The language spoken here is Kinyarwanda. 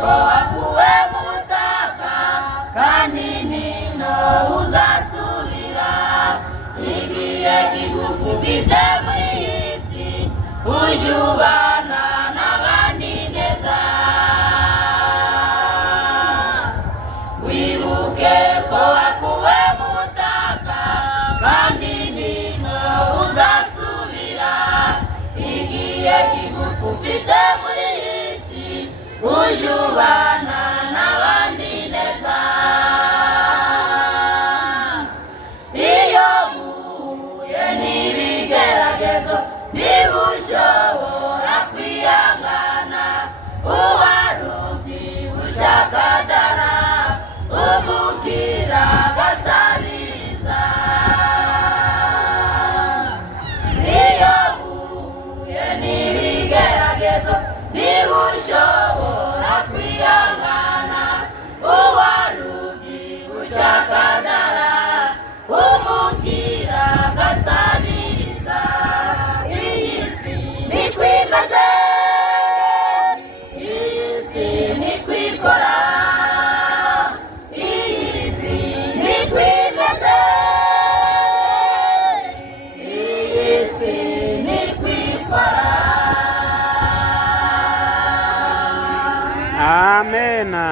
ko akuwe mu butaka kandi nino uzasubira. Igihe kigufi ufite muri iyi si uje ubana n'abandi neza. Wibuke ko akuwe mu butaka kandi nino uzasubira. Igihe kigufi ufite muri iyi si uje ubana n'abandi neza. Iyo uhuye n'ibigeragezo niba ushobora kwihangana, uwari ubyibushye akadara umukira agasabiriza. Iyo uhuye n'ibigeragezo niba ushobora kwihangana, uwari ubyibushye akadara umukira agasabiriza. Iyi si niko imeze, iyi si niko ikora, iyi si niko imeze, iyi si niko ikora. Amena.